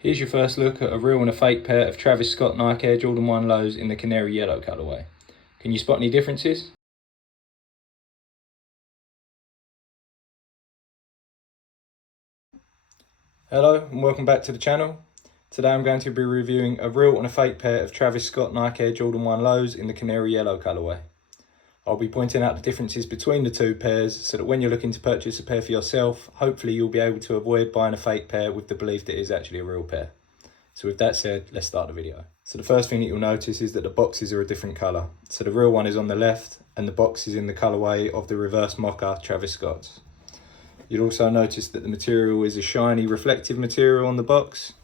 Here's your first look at a real and a fake pair of Travis Scott Nike Air Jordan 1 lows in the Canary yellow colourway. Can you spot any differences? Hello and welcome back to the channel. Today I'm going to be reviewing a real and a fake pair of Travis Scott Nike Air Jordan 1 lows in the Canary yellow colourway. I'll be pointing out the differences between the two pairs so that when you're looking to purchase a pair for yourself, hopefully you'll be able to avoid buying a fake pair with the belief that it is actually a real pair. So with that said, let's start the video. So the first thing that you'll notice is that the boxes are a different colour. So the real one is on the left and the box is in the colourway of the reverse mocha Travis Scott's. You'll also notice that the material is a shiny reflective material on the box.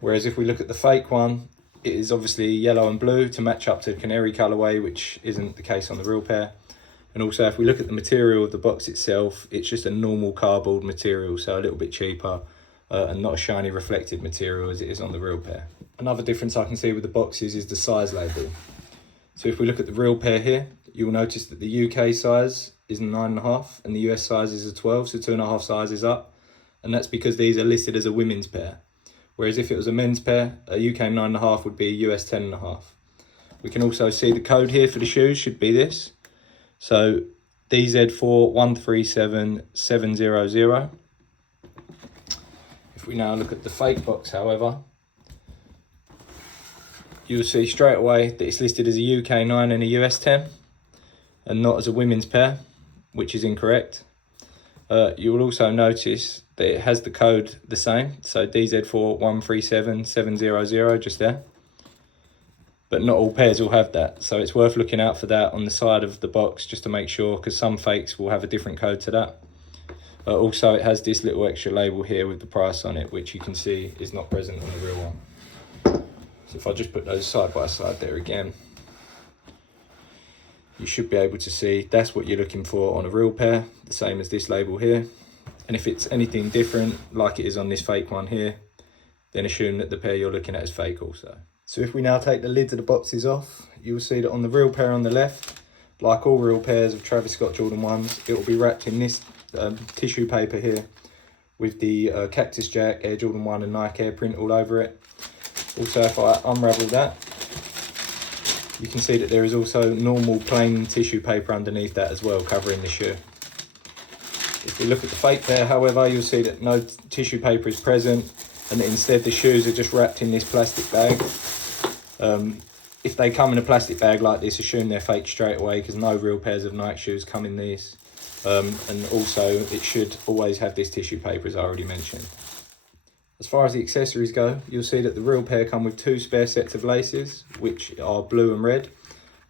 Whereas if we look at the fake one, it is obviously yellow and blue to match up to the Canary colourway, which isn't the case on the real pair. And also if we look at the material of the box itself, it's just a normal cardboard material, so a little bit cheaper and not a shiny reflective material as it is on the real pair. Another difference I can see with the boxes is the size label. So if we look at the real pair here, you'll notice that the UK size is 9.5 and the US size is a 12, so 2.5 sizes up. And that's because these are listed as a women's pair. Whereas if it was a men's pair, a UK 9.5 would be a US 10.5. We can also see the code here for the shoes should be this. So DZ4137-700. If we now look at the fake box, however, you'll see straight away that it's listed as a UK 9 and a US 10 and not as a women's pair, which is incorrect. You will also notice that it has the code the same, so DZ4137-700 just there. But not all pairs will have that, so it's worth looking out for that on the side of the box just to make sure, because some fakes will have a different code to that. Also it has this little extra label here with the price on it, which you can see is not present on the real one. So if I just put those side by side there again, you should be able to see that's what you're looking for on a real pair, the same as this label here. And if it's anything different, like it is on this fake one here, then assume that the pair you're looking at is fake also. So if we now take the lids of the boxes off, you'll see that on the real pair on the left, like all real pairs of Travis Scott Jordan 1s, it will be wrapped in this tissue paper here with the Cactus Jack Air Jordan 1 and Nike Air print all over it. Also, if I unravel that, you can see that there is also normal plain tissue paper underneath that as well, covering the shoe. If we look at the fake pair, however, you'll see that no tissue paper is present and that instead the shoes are just wrapped in this plastic bag. If they come in a plastic bag like this, assume they're fake straight away, because no real pairs of Nike shoes come in these. And also it should always have this tissue paper, as I already mentioned. As far as the accessories go, you'll see that the real pair come with 2 spare sets of laces, which are blue and red.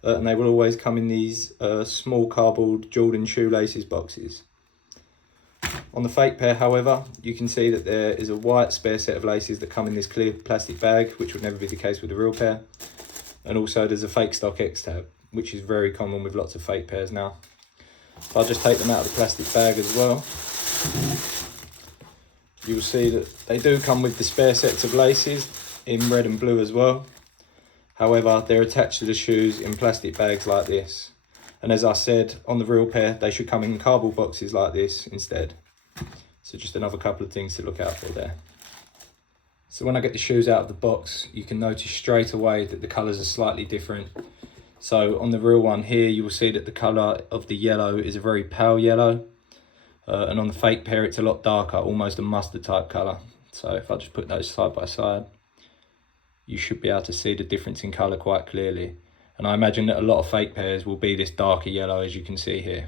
And they will always come in these small cardboard Jordan shoelaces boxes. On the fake pair, however, you can see that there is a white spare set of laces that come in this clear plastic bag, which would never be the case with the real pair. And also there's a fake stock X tab, which is very common with lots of fake pairs now. If I just take them out of the plastic bag as well, you'll see that they do come with the spare sets of laces in red and blue as well. However, they're attached to the shoes in plastic bags like this. And as I said, on the real pair, they should come in cardboard boxes like this instead. So just another couple of things to look out for there. So when I get the shoes out of the box, you can notice straight away that the colours are slightly different. So on the real one here, you will see that the colour of the yellow is a very pale yellow. And on the fake pair, it's a lot darker, almost a mustard type colour. So if I just put those side by side, you should be able to see the difference in colour quite clearly. And I imagine that a lot of fake pairs will be this darker yellow, as you can see here.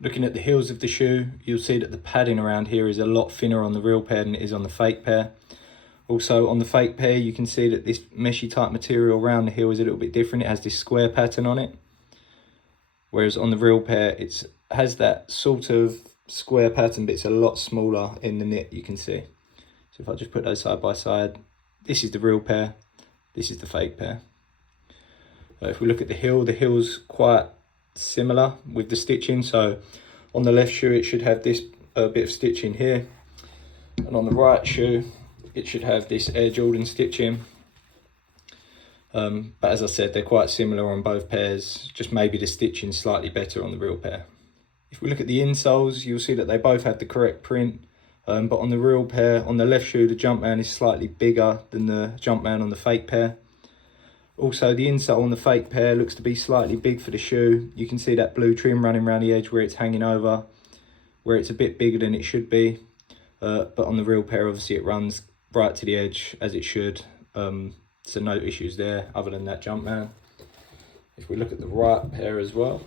Looking at the heels of the shoe, you'll see that the padding around here is a lot thinner on the real pair than it is on the fake pair. Also on the fake pair, you can see that this meshy type material around the heel is a little bit different. It has this square pattern on it. Whereas on the real pair, it has that sort of square pattern, but it's a lot smaller in the knit, you can see. So if I just put those side by side, this is the real pair, this is the fake pair. If we look at the heel's quite similar with the stitching. So on the left shoe, it should have this bit of stitching here. And on the right shoe, it should have this Air Jordan stitching. But as I said, they're quite similar on both pairs, just maybe the stitching slightly better on the real pair. If we look at the insoles, you'll see that they both have the correct print, But on the real pair, on the left shoe, the Jumpman is slightly bigger than the Jumpman on the fake pair. Also, the insole on the fake pair looks to be slightly big for the shoe. You can see that blue trim running around the edge where it's hanging over, where it's a bit bigger than it should be. But on the real pair, obviously it runs right to the edge as it should. So no issues there other than that Jumpman. If we look at the right pair as well,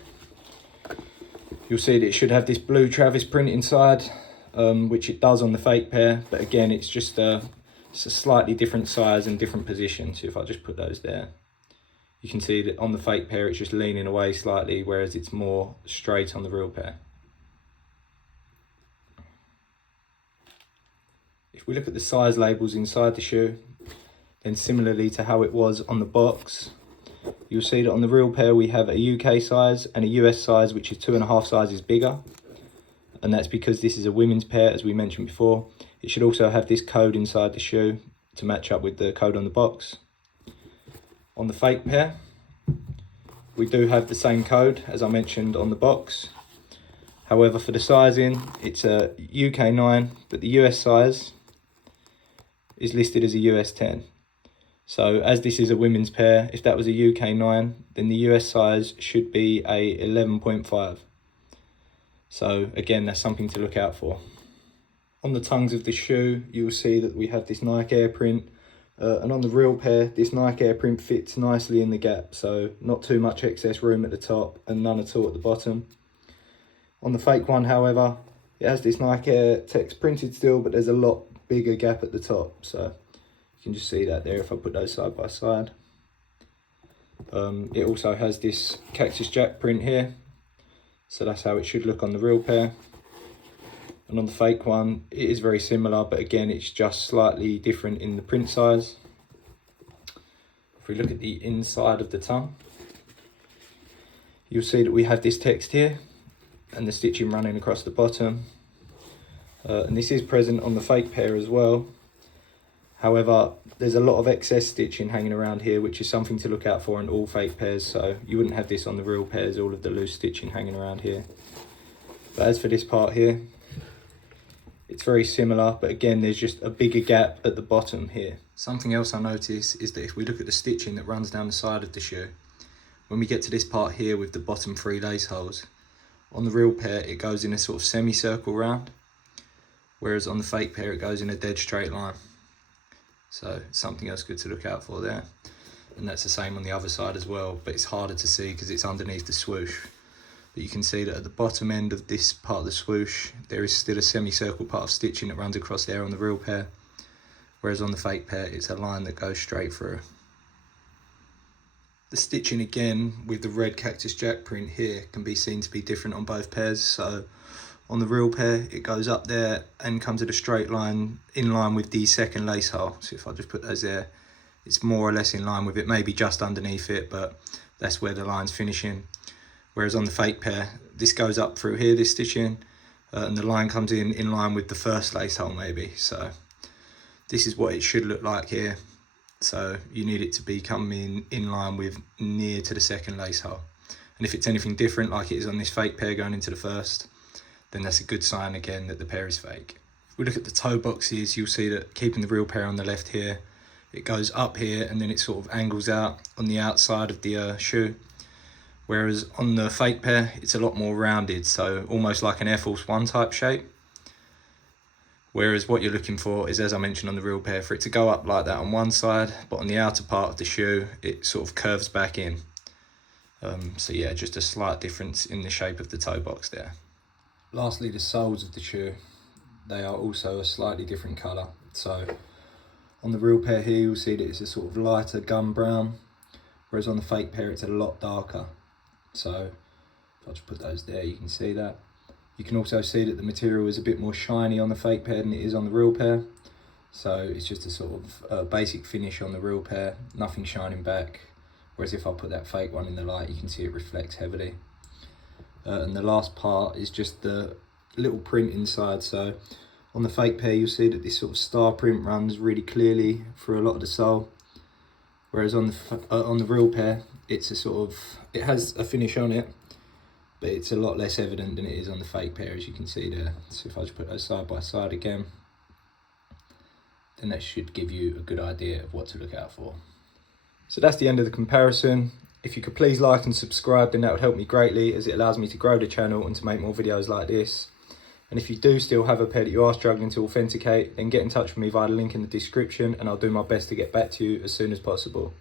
you'll see that it should have this blue Travis print inside, which it does on the fake pair. But again, it's just it's a slightly different size and different position. So if I just put those there, you can see that on the fake pair it's just leaning away slightly, whereas it's more straight on the real pair. If we look at the size labels inside the shoe, then similarly to how it was on the box, you'll see that on the real pair we have a UK size and a US size, which is 2.5 sizes bigger. And that's because this is a women's pair, as we mentioned before. It should also have this code inside the shoe to match up with the code on the box. On the fake pair, we do have the same code as I mentioned on the box. However, for the sizing, it's a UK 9, but the US size is listed as a US 10. So as this is a women's pair, if that was a UK 9, then the US size should be a 11.5. So again, that's something to look out for. On the tongues of the shoe, you will see that we have this Nike Air print. And on the real pair, this Nike Air print fits nicely in the gap. So not too much excess room at the top and none at all at the bottom. On the fake one, however, it has this Nike Air text printed still, but there's a lot bigger gap at the top. So you can just see that there if I put those side by side. It also has this Cactus Jack print here. So that's how it should look on the real pair. And on the fake one, it is very similar, but again, it's just slightly different in the print size. If we look at the inside of the tongue, you'll see that we have this text here and the stitching running across the bottom. And this is present on the fake pair as well. However, there's a lot of excess stitching hanging around here, which is something to look out for in all fake pairs. So you wouldn't have this on the real pairs, all of the loose stitching hanging around here. But as for this part here, it's very similar, but again, there's just a bigger gap at the bottom here. Something else I notice is that if we look at the stitching that runs down the side of the shoe, when we get to this part here with the bottom 3 lace holes, on the real pair, it goes in a sort of semicircle round, whereas on the fake pair, it goes in a dead straight line. So something else good to look out for there. And that's the same on the other side as well, but it's harder to see because it's underneath the swoosh. But you can see that at the bottom end of this part of the swoosh, there is still a semicircle part of stitching that runs across there on the real pair, whereas on the fake pair, it's a line that goes straight through. The stitching again with the red Cactus Jack print here can be seen to be different on both pairs. So on the real pair, it goes up there and comes at a straight line in line with the second lace hole. So if I just put those there, it's more or less in line with it, maybe just underneath it, but that's where the line's finishing. Whereas on the fake pair, this goes up through here, this stitching, and the line comes in line with the first lace hole maybe. So this is what it should look like here. So you need it to be coming in line with near to the second lace hole. And if it's anything different, like it is on this fake pair going into the first, then that's a good sign again that the pair is fake. If we look at the toe boxes, you'll see that keeping the real pair on the left here, it goes up here and then it sort of angles out on the outside of the shoe. Whereas on the fake pair, it's a lot more rounded, so almost like an Air Force One type shape. Whereas what you're looking for is, as I mentioned on the real pair, for it to go up like that on one side, but on the outer part of the shoe, it sort of curves back in. So yeah, just a slight difference in the shape of the toe box there. Lastly, the soles of the shoe, they are also a slightly different colour. So on the real pair here, you'll see that it's a sort of lighter gum brown, whereas on the fake pair, it's a lot darker. So if I just put those there, you can see that. You can also see that the material is a bit more shiny on the fake pair than it is on the real pair. So it's just a sort of basic finish on the real pair, nothing shining back. Whereas if I put that fake one in the light, you can see it reflects heavily. And the last part is just the little print inside. So on the fake pair, you'll see that this sort of star print runs really clearly through a lot of the sole. Whereas on the real pair, it's a sort of, it has a finish on it, but it's a lot less evident than it is on the fake pair, as you can see there. So if I just put those side by side again, then that should give you a good idea of what to look out for. So that's the end of the comparison. If you could please like and subscribe, then that would help me greatly, as it allows me to grow the channel and to make more videos like this. And if you do still have a pair that you are struggling to authenticate, then get in touch with me via the link in the description, and I'll do my best to get back to you as soon as possible.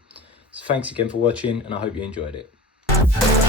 So thanks again for watching, and I hope you enjoyed it.